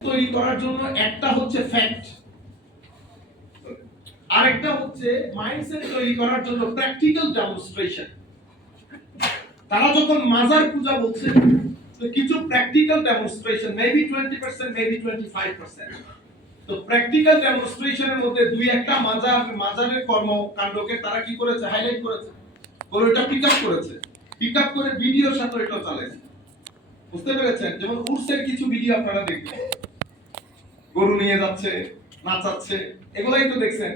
তৈরি করার জন্য একটা হচ্ছে ফ্যাক্ট, আরেকটা হচ্ছে মাইন্ডসেট তৈরি করার জন্য প্র্যাকটিক্যাল ডেমনস্ট্রেশন। তারা যখন মাজার পূজা বলছে তো কিছু প্র্যাকটিক্যাল ডেমনস্ট্রেশন, মেবি 20%, মেবি 25%। তো প্র্যাকটিক্যাল ডেমনস্ট্রেশনের মধ্যে দুই একটা মাজারের কর্মকাণ্ডকে তারা কি করেছে, হাইলাইট করেছে, ওটা পিক আপ করেছে, পিক আপ করে ভিডিওর সাথে এটা চালাইছে। বুঝতে পেরেছেন? যেমন উর্সের কিছু ভিডিও আপনারা দেখবেন, গরু নিয়ে যাচ্ছে, নাচাচ্ছে, এগুলাই তো দেখছেন।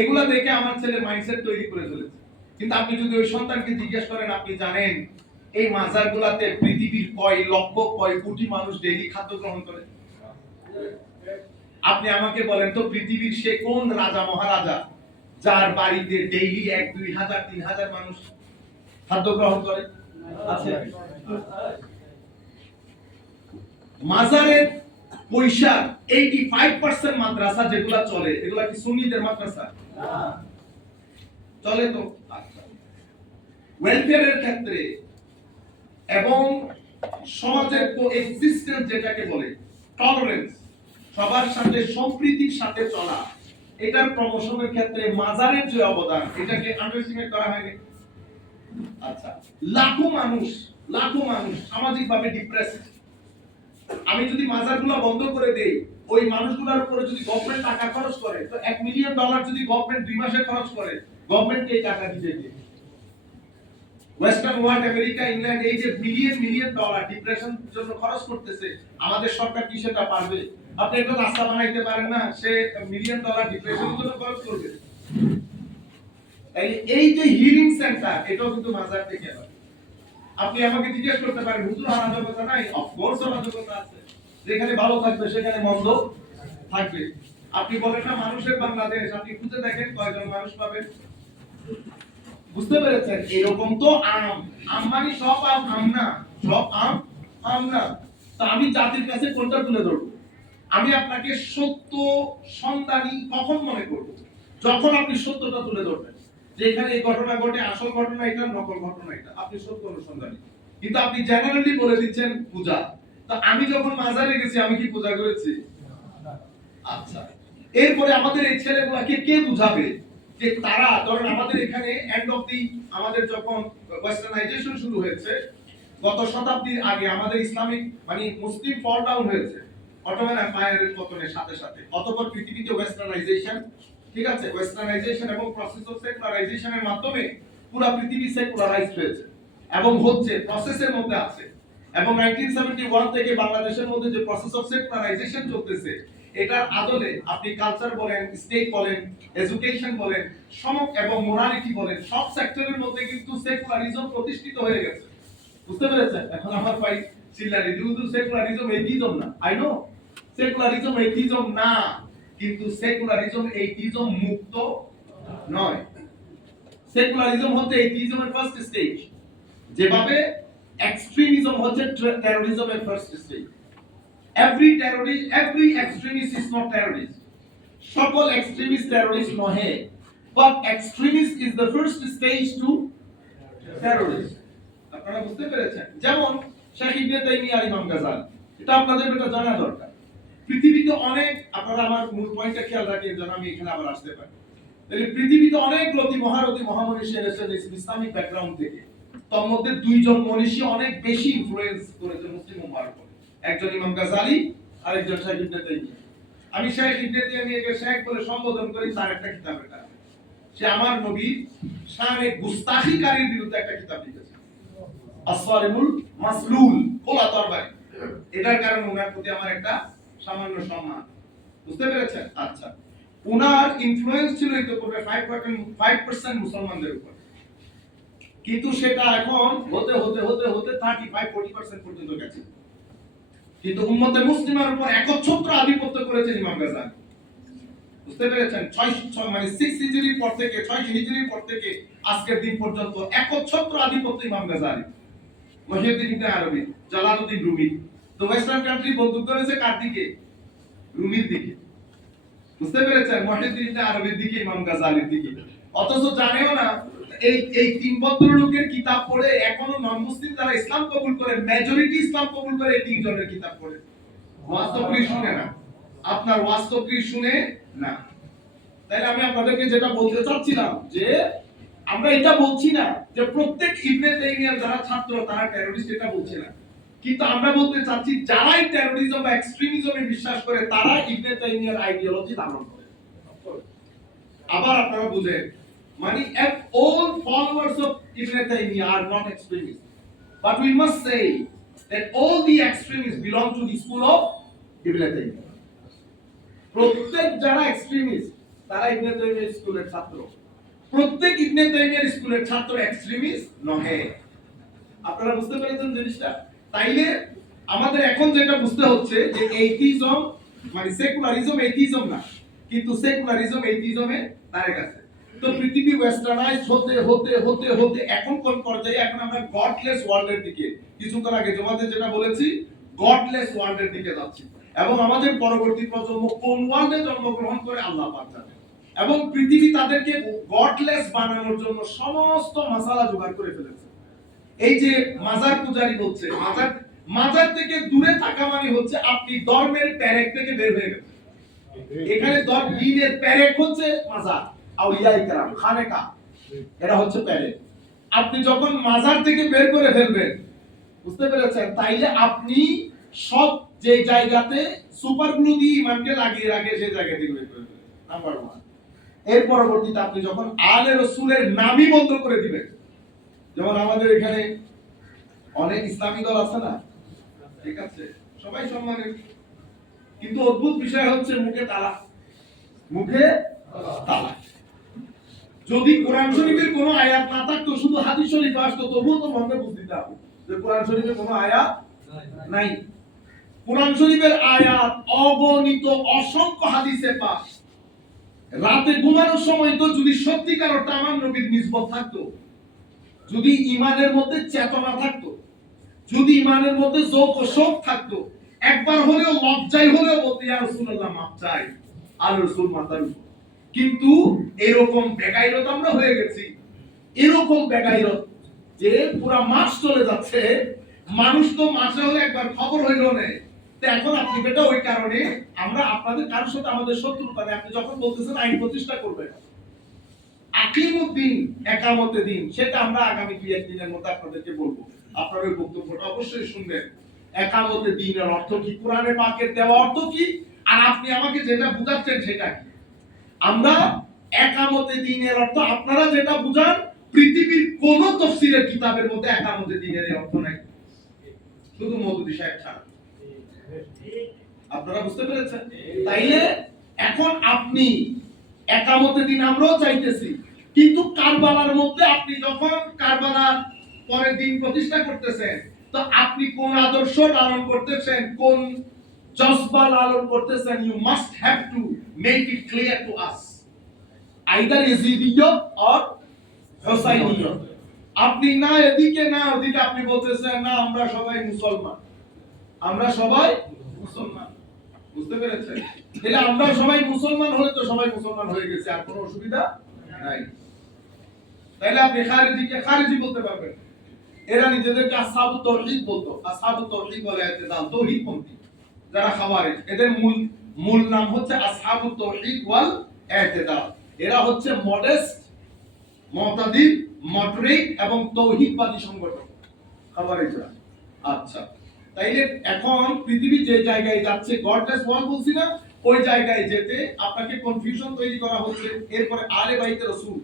এগুলা দেখে আমার ছেলে মাইন্ডসেট তৈরি করে ফেলেছে। কিন্তু আপনি যদি ওই সন্তানকে জিজ্ঞেস করেন, আপনি জানেন এই মাজারগুলাতে পৃথিবীর কয় লক্ষ কয় কোটি মানুষ ডেইলি খাদ্য গ্রহণ করে? আপনি আমাকে বলেন তো, পৃথিবীর সে কোন রাজা মহারাজা যার বাড়িতে ডেইলি 1-2 হাজার 3,000 মানুষ খাদ্য গ্রহণ করে? আছে? মাজারের পয়সা 85% মাদ্রাসা যেগুলা চলে, এগুলা কি সুন্নিদের মাদ্রাসা? না, চলে তো। আচ্ছা, ওয়েলফেয়ারের ক্ষেত্রে এবং সমাজের কোএক্সিস্টেন্স যেটাকে বলে টলারেন্স, সবার সাথে সম্প্রীতির সাথে চলা, এটার প্রমোশনের ক্ষেত্রে মাজারের যে অবদান, এটাকে আন্ডারএস্টিমেট করা হয়নি। আচ্ছা, লাখো মানুষ সামাজিকভাবে ডিপ্রেসড। আমি যদি মাজারগুলো বন্ধ করে দেই, ওই মানুষগুলোর উপরে যদি গভর্নমেন্ট টাকা খরচ করে, তো $1 মিলিয়ন যদি গভর্নমেন্ট 2 মাসে খরচ করে, গভর্নমেন্ট এই টাকা দিতে দিয়ে ওয়েস্টার্ন ওয়ার্ল্ড, আমেরিকা, ইংল্যান্ড এই যে মিলিয়ন ডলার ডিপ্রেশন জন্য খরচ করতেছে, আমাদের সরকার কি সেটা পারবে? আপনি একটা রাস্তা বানাইতে পারেন না, সে $1 মিলিয়ন ডিপ্রেশন জন্য খরচ করবে। এই যে হিলিং সেন্টার, এটাও কিন্তু মাজার থেকে হয়। আপনি আমাকে জিজ্ঞেস করতে পারেন, হুজুর অরাজকতা নাই? অফকোর্স অরাজকতা আছে। যেখানে ভালো থাকবে সেখানে মন্দ থাকবে। আপনি বলেন না মানুষের বাংলাদেশ, আপনি খুঁজে দেখেন কয়জন মানুষ পাবেন। বুঝতে পেরেছেন? এরকম তো আম মানে সব আম না, সব আম না। তো আমি জাতির কাছে কোনটা তুলে ধরবো? আমি আপনাকে সত্য সন্ধানী কখন মনে করব? যখন আপনি সত্যটা তুলে ধরবেন, যে এখানে এই ঘটনা ঘটে, আসল ঘটনা এটা, নকল ঘটনা এটা, আপনি সত্য অনুসন্ধানী। কিন্তু আপনি জেনারেলি বলে দিচ্ছেন পূজা। তো আমি যখন মাজারে গেছি, আমি কি পূজা করেছি? আচ্ছা, এরপরে আমাদের এই ছেলেগুলোকে কে বুঝাবে যে তারা, ধরেন আমাদের এখানে এন্ড অফ দি, আমাদের যখন ওয়েস্টার্নাইজেশন শুরু হয়েছে গত শতাব্দীর আগে, আমাদের ইসলামিক মানে মুসলিম ফল ডাউন হয়েছে অটোমান এম্পায়ারের পতনের সাথে সাথে। অতঃপর পৃথিবীতে ওয়েস্টার্নাইজেশন, ঠিক আছে, ওয়েস্টার্নাইজেশন এবং প্রসেস অফ সেকুলারাইজেশনের মাধ্যমে পুরো পৃথিবী সেকুলারাইজড হয়েছে এবং হচ্ছে, প্রসেসের মধ্যে আছে। এবং 1971 থেকে বাংলাদেশের মধ্যে যে প্রসেস অফ সেকুলারাইজেশন চলতেছে, এটার আদলে আপনি কালচার বলেন, স্টেট বলেন, এডুকেশন বলেন, সমক এবং মোরালিটি বলেন, সব সেক্টরের মধ্যে কিন্তু সেকুলারিজম প্রতিষ্ঠিত হয়ে গেছে। বুঝতে পেরেছেন? এখন আমার ভাই চিল্লারি শুধু সেকুলারিজম এথিজম না, আই নো সেকুলারিজম এথিজম না, কিন্তু সেকুলারিজম এথিজম মুক্ত নয়। সেকুলারিজম হচ্ছে এথিজমের ফার্স্ট স্টেজ, যেভাবে এক্সট্রিমিজম হচ্ছে টেররিজমের first stage. every extremist is not terrorist. সকল extremist terrorist নহে, but extremist is the first stage to terrorist. আপনারা বুঝতে পেরেছেন? যেমন শেখ ইবনে তাইমিয়া, ইমাম গাজ্জালী, এটা আপনাদের এটা জানা দরকার। পৃথিবীতে অনেক, আপনারা আমার মূল পয়েন্টটা খেয়াল রাখেন যেন আমি এখানে আবার আসতে পারি। তাহলে পৃথিবীতে অনেক মহারথী মহামনীষী এসেছেন ইসলামিক ব্যাকগ্রাউন্ড থেকে। তার মধ্যে দুইজন মনীষী অনেক বেশি ইনফ্লুয়েন্স করেছে মুসলিম উম্মাহর উপর, একজন ইমাম গাজ্জালী আর একজন শেখ ইবনে তাইমিয়া। আমি শেখ ইবনে তাইমিয়াকে শেখ বলে সম্বোধন করি, তার একটা কিতাব এটা। সে আমার নবী শানে গুস্তাখিকারীর বিরুদ্ধে একটা কিতাব লিখেছে, আসওয়ারিমুল মাসলুল, খোলা তরবারি। এটার কারণে ওনার প্রতি আমার একটা সামান্য সম্মান। বুঝতে পেরেছেন? আচ্ছা, ওনার ইনফ্লুয়েন্স ছিল ইতোপূর্বে 5% মুসলমানদের উপর, কিন্তু সেটা এখন হতে হতে হতে হতে 35-40% পর্যন্ত গেছে। কিন্তু উম্মতে মুসলিমার উপর একচ্ছত্র আধিপত্য করেছেন ইমাম গাজ্জালী। বুঝতে পেরেছেন? 6 মানে 6 হিজরির পর থেকে, 6 হিজরির পর থেকে আজকের দিন পর্যন্ত একচ্ছত্র আধিপত্য ইমাম গাজ্জালী, মুহিউদ্দিন ইবনে আরবি, জালালউদ্দিন রুমি। তো ওয়েস্টার্ন কান্ট্রি বন্দুক ধরেছে কার দিকে? রুমির দিকে। বুঝতে পেরেছেন? মুহিউদ্দিন ইবনে আরবির দিকে, ইমাম গাজ্জালীর দিকে। অথচ জানেও না এই তিন ভদ্রলোকের কিতাব পড়ে এখনো নন মুসলিম যারা ইসলাম কবুল করে, মেজরিটি ইসলাম কবুল করে এই তিনজনের কিতাব পড়ে। ওয়াস্তবলি শুনে না, আপনার ওয়াস্তবলি শুনে না। তাইলে আমি আপনাদেরকে যেটা বলতে চাচ্ছিলাম যে আমরা এটা বলছি না যে প্রত্যেক ইবনে তাইমিয়ার যারা ছাত্র তারা টেররিস্ট, এটা বলছি না, কিন্তু আমরা বলতে চাচ্ছি যারাই টেররিজম বা এক্সট্রিমিজমে বিশ্বাস করে তারা ইবনে তাইমিয়ার আইডিওলজি ধারণ করে। আবার আপনারা বুঝেন, মানে all followers of Ibn Taymiyyah are not extremists, but we must say that all the extremists belong to the school of Ibn Taymiyyah. প্রত্যেক যারা এক্সট্রিমিস্ট তারা ইবনে তাইমিয়ার স্কুলের ছাত্র, প্রত্যেক ইবনে তাইমিয়ার স্কুলের ছাত্র এক্সট্রিমিস্ট নহে। আপনারা বুঝতে পেরেছেন জিনিসটা? তাইলে আমাদের এখন যেটা বুঝতে হচ্ছে যে এইথিজম মানে সেকুলারিজম এইথিজম না, কিন্তু সেকুলারিজম এইথিজমে তার কাছে। তো পৃথিবী ওয়েস্টার্নাইজ হতে হতে হতে হতে এখন কোন পর্যায়ে? এখন আমরা গডলেস ওয়ার্ল্ডের দিকে, কিছুক্ষণ আগে তোমাদের যেটা বলেছি, গডলেস ওয়ার্ল্ডের দিকে যাচ্ছি। এবং আমাদের পরবর্তী প্রজন্ম কোন ওয়ার্ল্ডে জন্মগ্রহণ করে আল্লাহ পাক জানে। এবং পৃথিবী তাদেরকে গডলেস বানানোর জন্য সমস্ত মাসালা জোগাড় করে ফেলেছে। এই যে মাজার পূজারি বলছে, মাজার থেকে দূরে থাকা মানে হচ্ছে আপনি ধর্মের প্যারেক থেকে বের হয়ে গেছেন। এখানে দ্বীনের প্যারেক হচ্ছে মাজার, আউলিয়া ইকরাম, খানেকা, এটা হচ্ছে প্যারেক। আপনি যখন মাজার থেকে বের করে ফেলবেন, বুঝতে পেরেছেন? তাইলে আপনি সব যে জায়গাতে সুপার গ্লু দিয়ে ইমানকে লাগিয়ে রাখে সেই জায়গা থেকে বের করে ফেলবেন, নাম্বার 1। এর পরবর্তীতে আপনি যখন আলে রাসূলের নামই বন্ধ করে দিবেন, যেমন আমাদের এখানে অনেক ইসলামী দল আছে না, ঠিক আছে, সবাই সম্মানের, কিন্তু অদ্ভুত বিষয় হচ্ছে মুখে তালা, মুখে তালা। যদি কোরআন শরীফের কোনো আয়াত না থাকতো, শুধু হাদিস শরীফ আসতো, তবুও তো মনে বুঝতে হবে যে কোরআন শরীফের কোনো আয়াত নাই। কোরআন শরীফের আয়াত অগণিত, অসংখ্য হাদিসে পাক। রাতে ঘুমানোর সময় তো যদি সত্যিকার অর্থে আমার নবীর নিসবত থাকতো, যদি ইমানের মধ্যে চেতনা থাকতো, যদি ইমানের মধ্যে যৌক ও শোক থাকতো, একবার হলেও লজ্জায় হলেও বলতে ইয়া রাসূলুল্লাহ মাফ চাই, আল্লাহর রাসূল মাতার। কিন্তু এরকম বেগাইরত আমরা হয়ে গেছি, এরকম বেগাইরত যে পুরা মাস চলে যাচ্ছে, মানুষ তো মাসে হলে একবার খবর হইলো না। তো এখন আপনি বেটা ওই কারণে আমরা আপনাদের কারোর সাথে আমাদের শত্রুতা নেই। আপনি যখন বলতেছেন আইন প্রতিষ্ঠা করবেন, আকিমুদ্দিন, একামতে দিন, সেটা আমরা আগামী 2-1 দিনের মধ্যে আপনাদেরকে বলবো। আপনারা ওই বক্তব্যটা অবশ্যই শুনবেন। একামতে দিনের অর্থ কি, কোরআনে পাকের দেওয়া অর্থ কি, আর আপনি আমাকে যেটা বুঝাচ্ছেন সেটা কি। আমরা একামতে দিনের অর্থ আপনারা যেটা বুঝান, পৃথিবীর কোন তাফসীরের কিতাবের মধ্যে একামতে দিনের অর্থ নাই, শুধু মওদুদী সাহেব ছাড়া। আপনারা বুঝতে পেরেছেন? তাইলে এখন আপনি একামতে দিন আমরাও চাইতেছি, কিন্তু কারবালার মধ্যে আপনি যখন কারবালার পরে দিন প্রতিষ্ঠা করতেছেন, তো আপনি কোন আদর্শ লালন করতেছেন, কোন জজবা লালন করতেছেন, you must have to make it clear to us, either Yazidiyat or Husayniyat। আপনি না এদিকে না ওদিকে আপনি বলতেছেন না আমরা সবাই মুসলমান, আমরা সবাই মুসলমান। বুঝতে পেরেছেন? তাহলে আমরা সবাই মুসলমান হলে তো সবাই মুসলমান হয়ে গেছে, আর কোনো অসুবিধা নাই। তাহলে আপনি খারিজিকে খারিজি বলতে পারবেন। এরা নিজেদেরকে আসহাবুত তাওহীদ বলতো, আসহাবুত তাওহীদ বলে ইতিদাল, তাওহীদপন্থী যারা খাওয়ারিজ, এদের মূল নাম হচ্ছে আসহাবুত তাওহীদ ওয়াল ইতিদাল। এরা হচ্ছে মডেস্ট, মুতাদিল, মডারেট এবং তাওহীদবাদী সংগঠন খাওয়ারিজরা। আচ্ছা, তাইলে এখন পৃথিবী যে জায়গায় যাচ্ছে, গডলেস ওয়ার্ল্ড বলছি না, ওই জায়গায় যেতে আপনাকে কনফিউশন তৈরি করা হচ্ছে। এরপরে আলে বাইতে রাসূল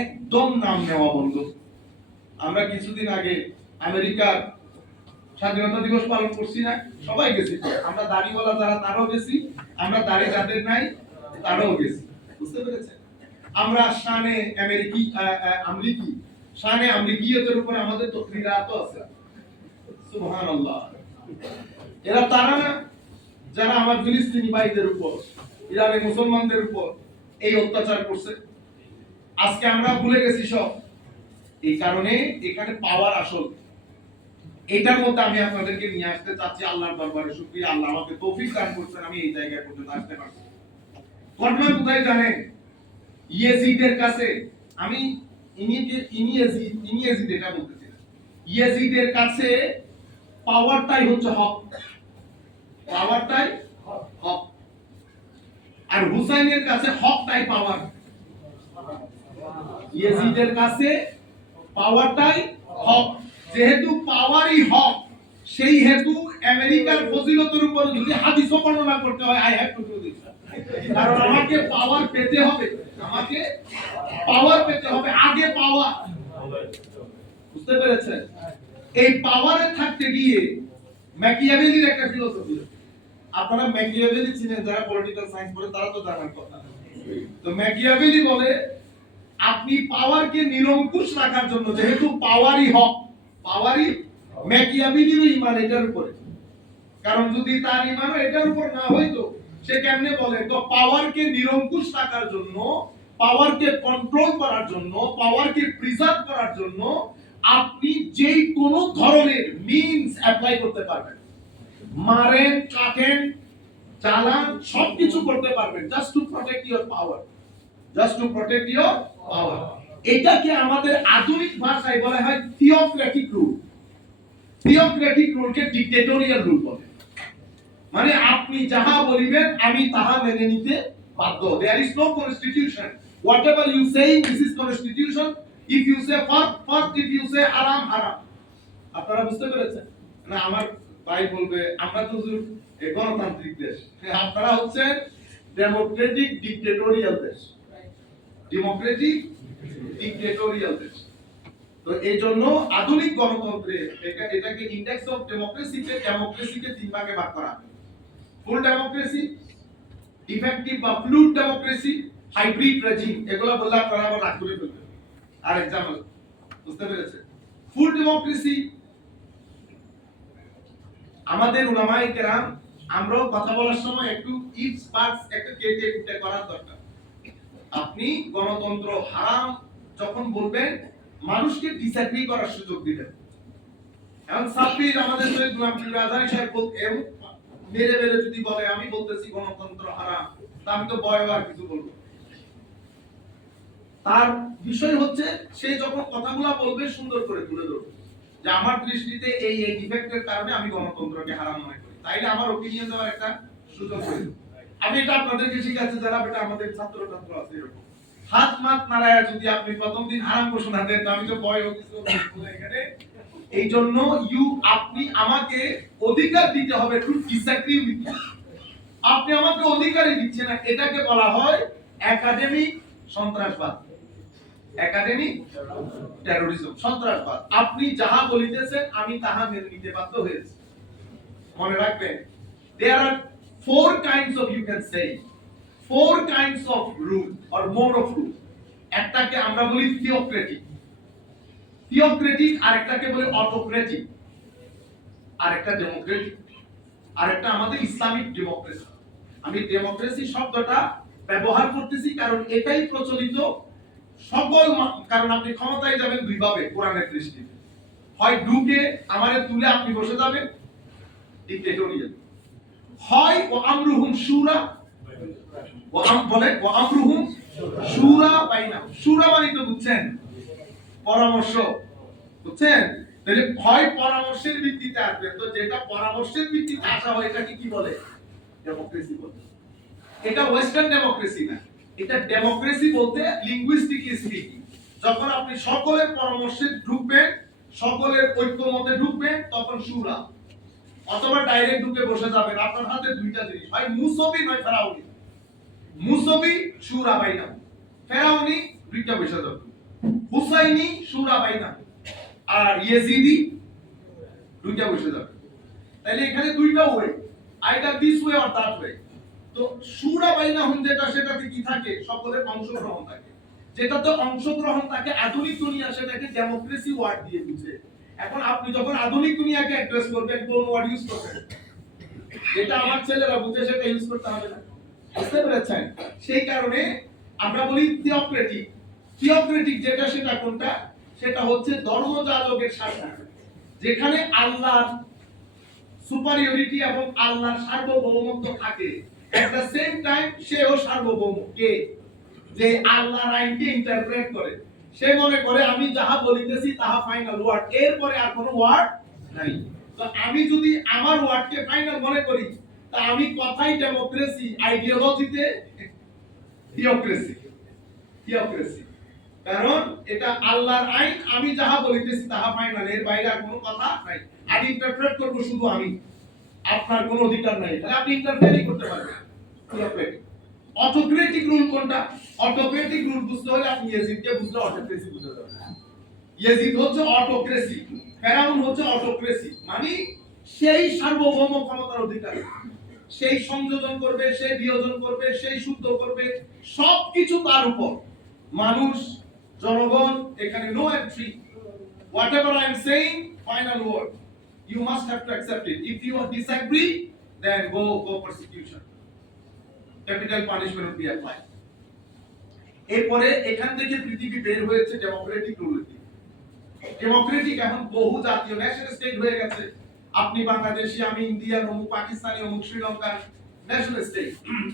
একদম নাম নেওয়া বন্ধ। আমরা কিছুদিন আগে আমেরিকার স্বাধীনতা দিবস পালন করছি না, সবাই গেছি, আমরা দাড়িওয়ালা যারা তারাও গেছি, আমরা দাড়ি যাদের নাই তারাও গেছি। বুঝতে পেরেছেন? আমরা শানে আমরিকি, শানে আমরিকিয়তের উপর আমাদের তো ক্রীড়াত আছে, সুবহানাল্লাহ। এরা তারা না যারা আমার ফিলিস্তিনি ভাইদের উপর, ইরানি মুসলমানদের উপর এই অত্যাচার করছে। আজকে আমরা ভুলে গেছি সব। এই কারণে এখানে পাওয়ার আসল, এটার মধ্যে আমি আপনাদেরকে নিয়ে আসতে চাচ্ছি। আল্লাহর দরবারে শুকরিয়া, আল্লাহ আমাকে তৌফিক দান করছেন, আমি এই জায়গায় পর্যন্ত আসতে পারছি। ঘটনা কোথায় জানেন? ইয়েজিদের কাছে, আমি ইয়েজিদ এটা বলতেছি, ইয়েজিদের কাছে পাওয়ারটাই হচ্ছে হক। পাওয়ারটাই হক। আর হুসাইনের কাছে হকটাই পাওয়ার, ইয়েজিদের কাছে পাওয়ারটাই হক। যেহেতু পাওয়ারই হক, সেই হেতু আমেরিকার ফজিলতের উপর যদি হাদিসও বর্ণনা করতে হয়, I have to do this. কারণ আমাকে পাওয়ার পেতে হবে, আমাকে পাওয়ার পেতে হবে, আগে পাওয়ার। বুঝতে পেরেছেন? এই পাওয়ারে থাকতে গিয়ে ম্যাকিয়াভেলির একটা ফিলোসফি, আপনারা ম্যাকিয়াভেলি চিনেন, যারা পলিটিক্যাল সায়েন্স পড়ে তারা তো জানার কথা। তো ম্যাকিয়াভেলি বলে আপনি পাওয়ারকে নিরঙ্কুশ রাখার জন্য, যেহেতু পাওয়ারই হক, পাওয়ারই ম্যাকিয়াভেলির ঈমান এটার উপরে। কারণ যদি তার ঈমান এটার উপর না হইতো, সে কেমনে বলে? তো পাওয়ারকে নিরঙ্কুশ রাখার জন্য, পাওয়ারকে কন্ট্রোল করার জন্য, পাওয়ারকে প্রিজার্ভ করার জন্য আপনি যেই কোনো ধরনের মিনস অ্যাপ্লাই করতে পারবেন, মারেন, কাটেন, চালান, সবকিছু করতে পারবেন, just to protect your power, just to protect your power. এটাকে আমাদের আধুনিক ভাষায় বলা হয় থিওক্রেটিক রুল। থিওক্রেটিক রুলকে ডিক্টেটোরিয়াল রুল বলে। মানে আপনি যাহা বলিবেন আমি তাহা মেনে নিতে বাধ্য। There is no constitution, whatever you saying this is constitution. If you say first, if you say হারাম, হারাম। আপনারা বুঝতে পেরেছেন না? আমার ভাই বলবে আমরা তো গণতান্ত্রিক দেশ, আপনারা হচ্ছেন ডেমোক্রেটিক ডিক্টেটোরিয়াল দেশ, ডেমোক্রেটিক ডিক্টেটোরিয়াল দেশ। তো এই জন্য আধুনিক গণতন্ত্রে এটাকে ইন্ডেক্স অফ ডেমোক্রেসিকে তিন ভাগে ভাগ করা: ফুল ডেমোক্রেসি, ডিফেক্টিভ বা ফ্লুইড ডেমোক্রেসি, হাইব্রিড রেজিম। এগুলো বললে আপনারা আবার রাগ করে ফেলবেন। আর एग्जांपल বুঝতে পেরেছেন? ফুল ডেমোক্রেসি আমাদের উলামায়ে কেরাম, আমরাও কথা বলার সময় একটু ইফস বাটস একটু কেটে কুটে করার দরকার। আপনি গণতন্ত্র হারাম যখন বলবেন, মানুষকে ডিসএগ্রি করার সুযোগ দিবেন। এখন সাব্বির আমাদের শহীদ গোলাম পীর আজহারী সাহেব মেরে মেরে যদি বলে আমি বলতেছি গণতন্ত্র হারাম, তা আমি তো ভয় আর কিছু বলবো। তার বিষয় হচ্ছে সে যখন কথাগুলো বলবে সুন্দর করে তুলে ধরবে যে আমার দৃষ্টিতে এই এই ডিফেক্টের কারণে আমি গণতন্ত্রকে হারাম মনে করি, তাইলে আমার অপিনিয়ন দেওয়ার একটা সুযোগ করে। আমি এটা আপনাদেরকে শিখাচ্ছি যারা বেটা আমাদের ছাত্র আছে এরকম হাত মাত নাড়ায়া যদি আপনি প্রথম দিন হারাম ঘোষণা দেন, আমি তো ভয় হচ্ছে এখানে। এই জন্য আপনি আমাকে অধিকার দিতে হবে টু ডিসএগ্রি উইথ ইউ। আপনি আমাকে অধিকারই দিচ্ছেন না, এটাকে বলা হয় একাডেমিক সন্ত্রাসবাদ, একাডেমিক টেরোরিজম, সন্ত্রাসবাদ। আপনি যাহা বলিতেছেন আমি তাহা মেনে নিতে বাধ্য হয়েছি। মনে রাখবেন, there are four kinds of, you can say, four kinds of rule or mode of rule. একটাকে আমরা বলি থিওক্রেটিক, আরেকটাকে বলি অটোক্রেটিক, আরেকটা ডেমোক্রেটিক, আরেকটা আমাদের ইসলামিক ডেমোক্রেসি। আমি ডেমোক্রেসি শব্দটা ব্যবহার করতেছি কারণ এটাই প্রচলিত সকল, কারণ আপনি ক্ষমতায় যাবেন দুই ভাবে কোরআনের দৃষ্টিতে, হয় ঢুকে আমারে তুলে আপনি বসে যাবেন ডিক্টেটোরিয়াল, হয় ওয়া আমরুহুম শুরা, ওয়া আমরুহুম শুরা বাইনাহুম। শুরা মানে তো বুঝছেন পরামর্শ, বুঝছেন? তাহলে হয় পরামর্শের ভিত্তিতে আসবে, তো যেটা পরামর্শের ভিত্তিতে আসা হয় এটাকে কি বলে? ডেমোক্রেসি বলে। এটা ওয়েস্টার্ন ডেমোক্রেসি না, এটা ডেমোক্রেসি বলতে লিঙ্গুইস্টিকলি স্পিকিং, যখন আপনি সকলের পরামর্শে ঢুকবেন, সকলের ঐক্যমতে ঢুকবেন, তখন শুরা। অথবা ডাইরেক্ট ঢুকে বসে যাবেন, আপনার হাতে দুইটা জিনিস, হয় মুসবি নয় ফেরাউনি। মুসবি শুরা বাইনা, ফেরাউনি দুইটা বসে যাবে, হুসাইনি শুরা বাইনা, আর ইয়েজিদি দুইটা বসে যাবে। তাইলে এখানে দুইটা way, either this way or that way. তো শুরা বাইনাহুম যেটা, সেটাতে কি থাকে? সকলের অংশগ্রহণ থাকে। যেটাতে অংশগ্রহণ থাকে আধুনিক দুনিয়া সেটাকে ডেমোক্রেসি ওয়ার্ড দিয়ে বুঝে। এখন আপনি যখন আধুনিক দুনিয়াকে অ্যাড্রেস করবেন, কোন ওয়ার্ড ইউজ করবেন? যেটা আমার ছেলেরা বুঝে সেটা ইউজ করতে হবে না। বুঝতে পেরেছেন? সেই কারণে আমরা বলি থিওক্রেটিক। থিওক্রেটিক যেটা, সেটা কোনটা? সেটা হচ্ছে ধর্মযাজকের শাসন, যেখানে আল্লাহর সুপারিয়রিটি এবং আল্লাহর সার্বভৌমত্ব থাকে। এট দ্য সেম টাইম সেও সার্বভৌম, কে? যে আল্লাহর আইনকে ইন্টারপ্রেট করে। সে মনে করে আমি যাহা বলিতেছি তাহা ফাইনাল ওয়ার্ড, এরপরে আর কোনো ওয়ার্ড নাই। তো আমি যদি আমার ওয়ার্ডকে ফাইনাল মনে করি, তা আমি কথাই ডেমোক্রেসি, আইডিওলজিতে থিওক্রেসি। থিওক্রেসি কারণ এটা আল্লাহর আইন, আমি যাহা বলিতেছি তাহা ফাইনাল, এর বাইরে আর কোনো কথা নাই। আর ইন্টারপ্রেট করব শুধু আমি, আপনার কোনো অধিকার নাই, তাহলে আপনি ইন্টারফেয়ারই করতে পারবেন। থিওক্রেটিক। অটোক্রেটিক রুল কোনটা? অটোক্রেটিক রুল বুঝতে হলে আপনি ইয়েজিদকে বুঝলে অটোক্রেসি বুঝতে যাবেন। ইয়েজিদ হচ্ছে অটোক্রেসি, ফেরাউন হচ্ছে অটোক্রেসি, মানে সেই সার্বভৌম ক্ষমতার অধিকারী, সেই সংযোজন করবে, সেই বিয়োজন করবে, সেই শুদ্ধ করবে, সবকিছু তার উপর। মানুষ, জনগণ, এখানে no entry. Whatever I am saying, final word. You must have to accept it. If you disagree, then go persecution. Capital punishment will be applied. এরপরে এখান থেকে পৃথিবী বের হয়েছে ডেমোক্রেটিক রুলে। ডেমোক্রেটিক এখন বহু জাতীয় ন্যাশনাল স্টেট হয়ে গেছে। আপনি বাংলাদেশি, আমি ইন্ডিয়ান, অমুক পাকিস্তানি, অমুক শ্রীলঙ্কার ন্যাশনাল স্টেট।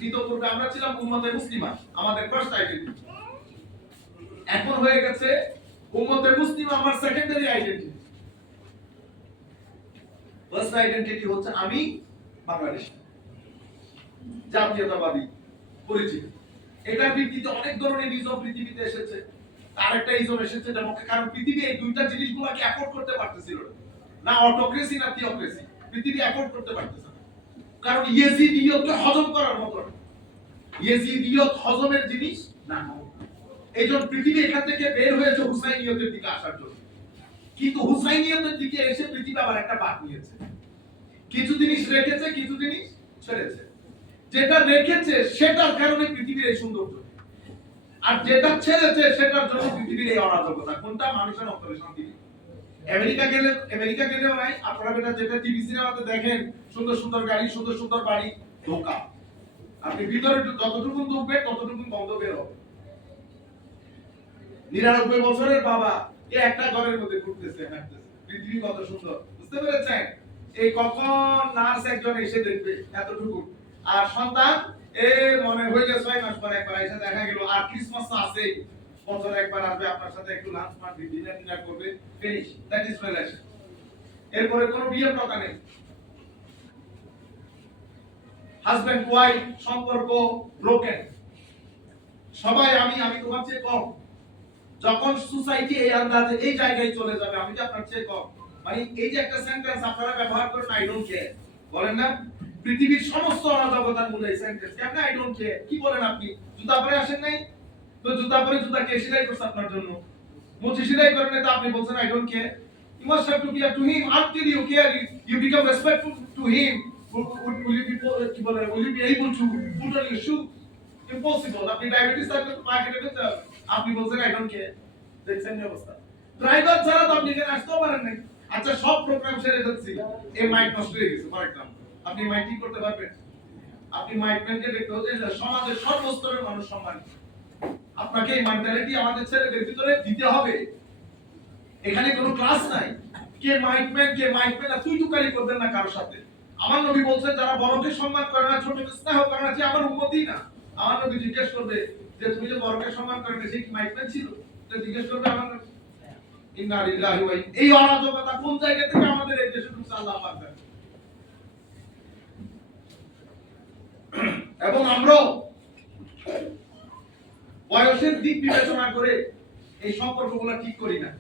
ইতোপূর্বে আমরা ছিলাম উম্মতে মুসলিমা, আমাদের ফার্স্ট আইডেন্টিটি। এখন হয়ে গেছে উম্মতে মুসলিমা আমার সেকেন্ডারি আইডেন্টিটি। ফার্স্ট আইডেন্টিটি হচ্ছে আমি বাংলাদেশি, জাতীয়তাবাদী পরিচিত। এটার ভিত্তিতে অনেক ধরনের ইজম পৃথিবীতে এসেছে। তার একটা ইজম এসেছে ডেমোক্রেসি, কারণ পৃথিবী এই দুইটা জিনিসগুলোকে অ্যাফোর্ড করতে পারতেছিল না, অটোক্রেসি না থিওক্রেসি। পৃথিবী অ্যাফোর্ড করতে পারতেছে না, কারণ ইয়েজিদিয়তকে হজম করার মতো না। ইয়েজিদিয়ত হজমের জিনিস না। এইজন্য পৃথিবী এখান থেকে বের হয়েছে হুসাইনিয়তের দিকে আসার জন্য। কিন্তু হুসাইনিয়তের দিকে এসে পৃথিবী আবার একটা বাঁক নিয়েছে, কিছু জিনিস রেখেছে, কিছু জিনিস ছেড়েছে। যেটা রেখেছে সেটার কারণে পৃথিবীর এই সৌন্দর্য, আর যেটা ছেড়েছে সেটার জন্য পৃথিবীর এই অরাজকতা। কোনটা? মানুষের অন্তরে শান্তি নেই। আমেরিকা গেলেও নাই। আপনারা যেটা টিভি সিনেমাতে দেখেন, সুন্দর সুন্দর গাড়ি, সুন্দর সুন্দর বাড়ি, ধোঁকা। আপনি ভিতরে যতটুকু ঢুকবে ততটুকু গন্ধ বের হবে। 99 বছরের বাবা এ একটা ঘরের মধ্যে ঘুরতেছে, হাঁটতেছে। পৃথিবী কত সুন্দর, বুঝতে পেরেছেন? এই কখন নার্স একজন এসে দেখবে এতটুকু, আর সন্তান মনে হয়ে গেছে 6 মাস পর একবার এসে দেখা গেল। আর ক্রিসমাস তো আছে, বছরে একবার আসবে, আপনার সাথে একটু লাঞ্চ পার্টি, ডিনার করবে, ফিনিশ, দ্যাট ইজ রিলেশন। এরপরে কোনো বিয়ের কথা নেই। হাজবেন্ড ওয়াইফ সম্পর্ক ব্রোকেন, সবাই আমি তোমার চেয়ে কম। যখন সোসাইটি এই আন্দাজে এই জায়গায় চলে যাবে, আমি যে আপনার চেয়ে কম, মানে এই যে একটা সেন্টেন্স আপনারা ব্যবহার করেন, আই ডোন্ট কেয়ার বলেন না, পৃথিবীর সমস্ত অরাজকতার মূলে এই সেন্টেন্স। কেন আই ডোন্ট কেয়ার? কি বলেন আপনি? জুতা পরে আসেন নাই তো? জুতা পরে জুতা কে সেলাই করছে আপনার জন্য? মুচি সেলাই করেন না তো আপনি বলছেন I don't care? You must have to care to him until you care, you become respectful to him. Will you be able to put on your shoe? Impossible. আপনি ডায়াবেটিস থাকলে তো মার্কেটে যেতে হবে, আপনি বলছেন আই ডোন্ট কেয়ার। দেখছেন এই অবস্থা। ড্রাইভার ছাড়া তো আপনি এখানে আসতেও পারেন নাই। আচ্ছা, সব প্রোগ্রাম সেরে যাচ্ছি, এই মাইক নষ্ট হয়ে গেছে ফর এক্সাম্পল, আপনি মাইক ঠিক করতে পারবেন? আপনি মাইক ম্যানকে দেখতে হচ্ছে সমাজের সর্বস্তরের মানুষ সম্মানিত। আপনাকে এই মেন্টালিটি আমাদের ছেলেদের ভিতরে দিতে হবে। এখানে কোনো ক্লাস নাই, কে মাইক ম্যান কে মাইক ম্যান তুই তুকারি করবেন না কারোর সাথে। আমার নবী বলছেন, যারা বড়কে সম্মান করে না, ছোটকে স্নেহ করে না, সে আমার উম্মতই না। আমার নবী জিজ্ঞেস করবে যে তুমি যে বড়কে সম্মান করে না, সে কি মাইক ম্যান ছিল? তো জিজ্ঞেস করবে আমার নবী। ইন্না লিল্লাহি ওয়া ইন্না, এই অরাজকতা কোন জায়গা থেকে আমাদের এই দেশে ঢুকছে আল্লাহ পাক জানে। এবং আমরা বয়সের দিক বিবেচনা করে এই সম্পর্কগুলো ঠিক করি না।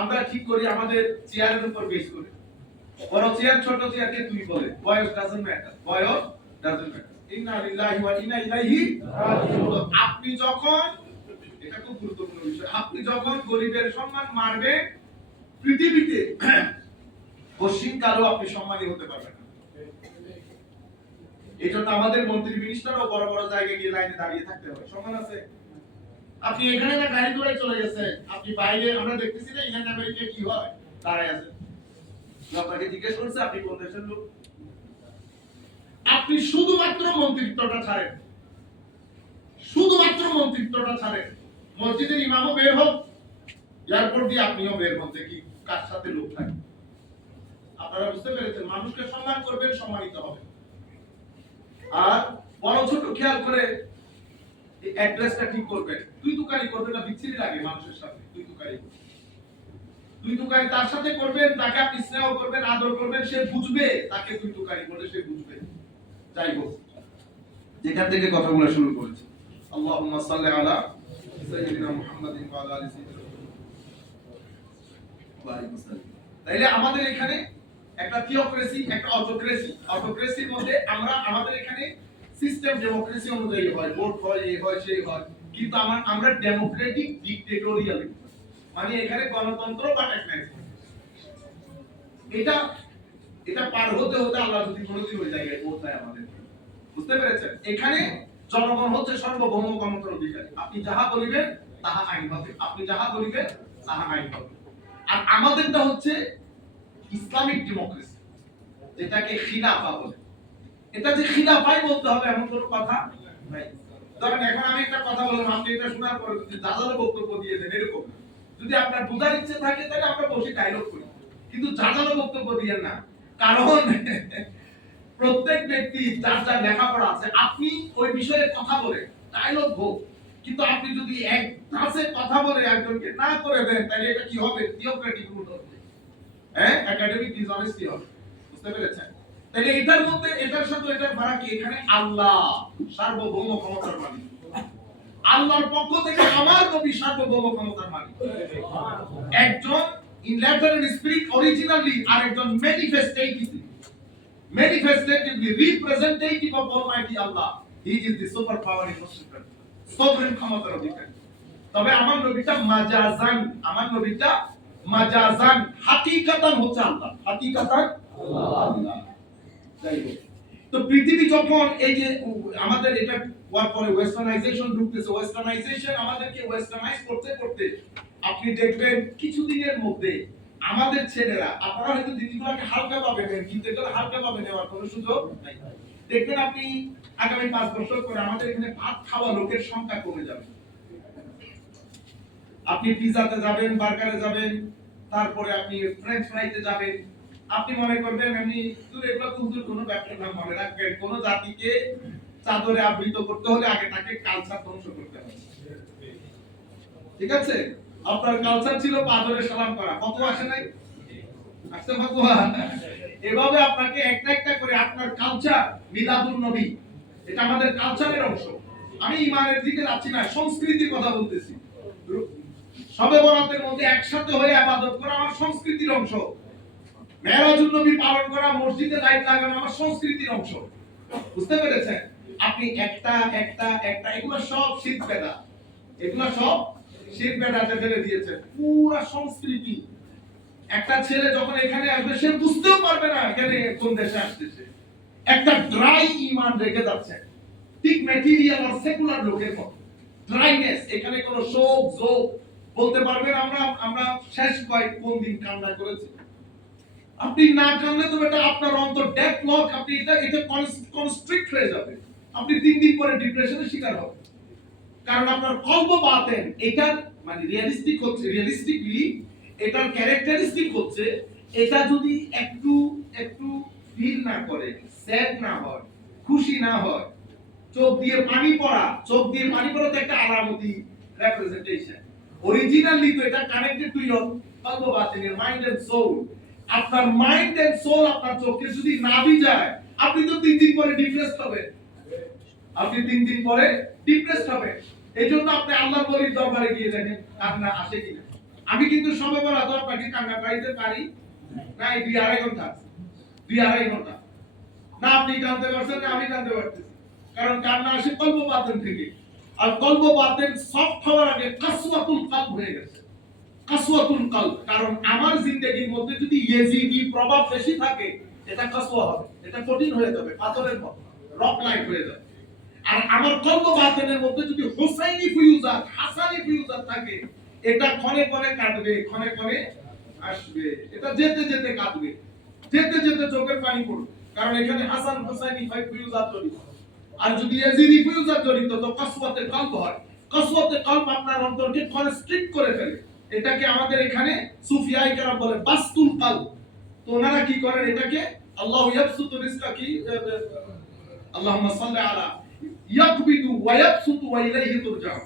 আমরা ঠিক করি আমাদের চেয়ারের উপর বেস করে। বড় চেয়ার ছোট চেয়ারকে তুই বলে, বয়স ডাজন্ট ম্যাটার, বয়স ডাজন্ট ম্যাটার। ইন্না লিল্লাহি ওয়া ইন্না ইলাইহি রাজিউন। আপনি যখন, এটা খুব গুরুত্বপূর্ণ বিষয়, আপনি যখন গরিবের সম্মান মারবেন, পৃথিবীতে পশ্চিমকালও আপনি সম্মানী হতে পারবেন না। এই জন্য আমাদের মন্ত্রী মিনিস্টারও বড় বড় জায়গায় গিয়ে লাইনে দাঁড়িয়ে থাকতে হয়। সম্মান আছে? আপনি এখানে না গাড়ি ধরে চলে গেছেন, আপনি বাইরে আমরা দেখতেছি না ইংল্যান্ড আমেরিকা কি হয়, দাঁড়ায় আছেন। আপনাকে জিজ্ঞেস করছে আপনি কোন দেশের লোক। আপনি শুধুমাত্র মন্ত্রিত্বটা ছাড়েন, শুধুমাত্র মন্ত্রিত্বটা ছাড়েন, মসজিদের ইমামও বের হোক, এয়ারপোর্ট দিয়ে আপনিও বের হন, দেখি কার সাথে লোক থাকে। আপনারা বুঝতে পেরেছেন? মানুষকে সম্মান করবেন, সম্মানিত হবে। আর বড় ছোট খেয়াল করে অ্যাড্রেসটা ঠিক করবেন। তুই তুকারি করবেন না, বিচ্ছিরি লাগে মানুষের সাথে। তুই তুকারি তার সাথে করবেন, তাকে আপনি স্নেহ করবেন, আদর করবেন, সে বুঝবে। তাকে তুই তুকারি করলে সে বুঝবে। যাই হোক, যেখান থেকে কথাগুলো শুরু করেছি, আল্লাহুম্মা সাল্লি আলা সাইয়্যিদিনা মুহাম্মাদিন ওয়া আলা আলি সাইয়্যিদিনা তাইলে আমাদের এখানে একটা থিওক্রেসি, একটা অটোক্রেসির মধ্যে আমরা আমাদের এখানে সিস্টেম ডেমোক্রেসি অনুযায়ী হয়, ভোট হয়, এই হয় সেই হয়, কিন্তু আমরা ডেমোক্রেটিক ডিক্টেটোরিয়াল, মানে এখানে গণতন্ত্র বা টেকনোক্রেসি, এটা এটা পার হতে হতে আল্লাহ যদি কোনোদিন ওই জায়গায় পৌঁছায় আমাদের, বুঝতে পেরেছেন? এখানে জনগণ হচ্ছে সার্বভৌম ক্ষমতার অধিকারী, আপনি যাহা বলিবেন তাহা আইন হবে, আপনি যাহা বলিবেন তাহা আইন হবে। আর আমাদেরটা হচ্ছে ইসলামিক ডেমোক্রেসি, যেটাকে খিলাফা বলে। এটা যে খিলাফাই বলতে হবে এমন কোনো কথা নাই। ধরেন এখন আমি একটা কথা বললাম, আপনি এটা শোনার পরে যদি দাদারও বক্তব্য দিয়ে দেন, এরকম না। যদি আপনার বুঝার ইচ্ছে থাকে তাহলে আমরা বসে ডায়লগ করি, কিন্তু দাদারও বক্তব্য দিয়েন না। কারণ প্রত্যেক ব্যক্তি যার যার লেখাপড়া আছে, আপনি ওই বিষয়ে কথা বলে ডায়লগ হোক, কিন্তু আপনি যদি এক ধাঁচে কথা বলে একজনকে না করে দেন, তাহলে এটা কি হবে? থিওক্রেটিক রুল হবে, হ্যাঁ, একাডেমিক ডিসঅনেস্টি হবে, বুঝতে পেরেছেন? তাহলে এটার মধ্যে এটার সাথে এটার ফারাক কি? এখানে আল্লাহ সার্বভৌম ক্ষমতার মালিক, আল্লাহর পক্ষ থেকে আমার নবী সার্বভৌম ক্ষমতার মালিক, একজন in letter and spirit originally, আর একজন manifestatively representative of Almighty Allah. He is the super power in Muslim, sovereign ক্ষমতার অধিকারী। তবে আমার নবীটা মাজাজান হাকিকাতান হচ্ছে আল্লাহ, হাকিকাতান আল্লাহ। যাই হোক, তো পৃথিবী যখন এই যে আমাদের এটা হওয়ার পরে ওয়েস্টার্নাইজেশন ঢুকতেছে, ওয়েস্টার্নাইজেশন আমাদেরকে ওয়েস্টার্নাইজ করতে করতে আপনি দেখবেন কিছুদিনের মধ্যে আমাদের ছেলেরা, আপনারা হয়তো জিনিসগুলোকে হালকা পাবেন, কিন্তু এগুলো হালকা পাবে নেওয়ার কোনো সুযোগ নাই। দেখবেন আপনি আগামী 5 বছর পরে আমাদের এখানে ভাত খাওয়া লোকের সংখ্যা কমে যাবে। আপনি পিজাতে যাবেন, বার্গারে যাবেন, তারপরে আপনি ফ্রেঞ্চ ফ্রাইতে যাবেন, আপনি মনে করবেন এমনি এগুলো কিন্তু কোনো ব্যাপার না। মনে রাখবেন, কোন জাতিকে চাদরে আবৃত করতে হলে আগে তাকে কালচার ধ্বংস করতে হবে, ঠিক আছে? আপনার কালচার ছিল পাদরে সালাম করা, কত আসে নাই? আসছে ফতোয়া। এভাবে আপনাকে একটা একটা করে আপনার কালচার, মিলাদুন নবী, এটা আমাদের কালচারের অংশ। আমি ইমানের দিকে যাচ্ছি না, সংস্কৃতির কথা বলতেছি। শবে বরাতের মধ্যে একসাথে হয়ে ইবাদত করা আমার সংস্কৃতির অংশ। মেরাজুন নবী পালন করা, মসজিদে লাইট লাগানো আমার সংস্কৃতির অংশ, বুঝতে পেরেছেন? আপনি একটা একটা একটা এগুলো সব শিরক বেদাত, এগুলো সব শিরক বেদাতে ফেলে দিয়েছেন পুরো সংস্কৃতি। একটা ছেলে যখন এখানে আসবে সে বুঝতেও পারবে না এখানে কোন দেশে আসছে, একটা ড্রাই ঈমান রেখে যাচ্ছে, ঠিক ম্যাটেরিয়াল আর সেকুলার লোকের মতো ড্রাইনেস। এখানে কোনো শোক জোক বলতে পারবেন আমরা শেষ কোন দিন কান্না করেছি? আপনি না কানলে তো এটা আপনার অন্তর ডেড লক, আপনি এটা কনস্ট্রিক্ট হয়ে যাবে, আপনি 3 দিন পরে ডিপ্রেশনের শিকার হবেন। কারণ আপনার কলব বাতেন এটা মানে রিয়ালিস্টিকলি এটার ক্যারেক্টারিস্টিক হচ্ছে, এটা যদি একটু একটু ফিল না করে, স্যাড না হয়, খুশি না হয়, চোখ দিয়ে পানি পড়া তো একটা আলামতি রিপ্রেজেন্টেশন। অরিজিনালি তো এটা কানেক্টেড টু ইওর কলব বাতেনের মাইন্ড এন্ড সোল। আপনার মাইন্ড এন্ড সোল আপনার চোখে যদি না ভিজায়, আপনি তো 3 দিন পরে ডিপ্রেসড হবেন, এইজন্য আপনি আল্লাহর ওলির দরবারে গিয়ে দেখেন কান্না আসে কিনা। আমি কিন্তু সবে বরাত আপনাকে কান্না পাইতে পারি না, 2-2.5 ঘন্টা, 2-2.5 ঘন্টা না আপনি কাঁদতে পারছেন না আমি কাঁদতে পারতেছি, কারণ কান্না আসে কলব বাতেন থেকে। আর কলব বাতেন সফট হওয়ার আগে কাসওয়াতুল কলব হয়ে গেছে, কাসওয়াতুল কলব। কারণ আমার জিন্দেগির মধ্যে যদি ইয়েজিদি প্রভাব বেশি থাকে, এটা কাসওয়া হবে, এটা কঠিন হয়ে যাবে, পাথরের মতো রক লাইট হয়ে যাবে। আর আমার কলব বাতেনের মধ্যে যদি হুসাইনি ফিউজাত, হাসানি ফিউজাত থাকে, এটা ক্ষণে ক্ষণে কাঁদবে, ক্ষণে ক্ষণে আসবে, এটা যেতে যেতে কাঁদবে, যেতে যেতে চোখের পানি পড়বে, কারণ এখানে হাসান হুসাইনি ফিউজাত জড়িত। আর যদি ইয়াজিদি ফিউজাত জড়িত তো কাসওয়াতে কলব হয়। কাসওয়াতে কলব আপনার অন্তরকে কনস্ট্রিক্ট করে ফেলে। এটাকে আমাদের এখানে সুফিয়ায়ে কেরাম বলে বাসতুল কলব। তো ওনারা কি করেন এটাকে? আল্লাহু ইয়াবসুতু রিজকা কি আল্লাহুম্মা সাল্লি আলা ইয়াকবিদু ওয়া ইয়াবসুতু ওয়া ইলাইহি তুরজাউন।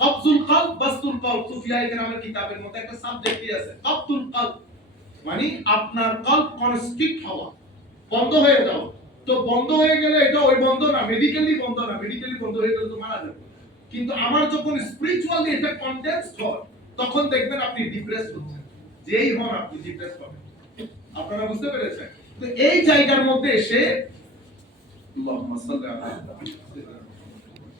কবজুল কলব, বাসতুল কলব, সুফিয়ায়ে কেরামের কিতাবের মধ্যে একটা সাবজেক্টই আছে, কবজুল কলব, মানে আপনার কলব কনস্ট্রিক্ট হওয়া, বন্ধ হয়ে যাওয়া। তো বন্ধ হয়ে গেলে এটা ওই বন্ধ না, মেডিকেলি বন্ধ না, মেডিকেলি বন্ধ হয়ে গেলে তো মারা যাবে। কিন্তু আমার যখন স্পিরিচুয়ালি এটা কনটেন্সড হয়, তখন দেখবেন আপনি ডিপ্রেস হচ্ছেন, যেই হন আপনি ডিপ্রেস হবেন। আপনারা বুঝতে পেরেছেন? তো এই জায়গার মধ্যে এসে আল্লাহুম্মা সাল্লি আলা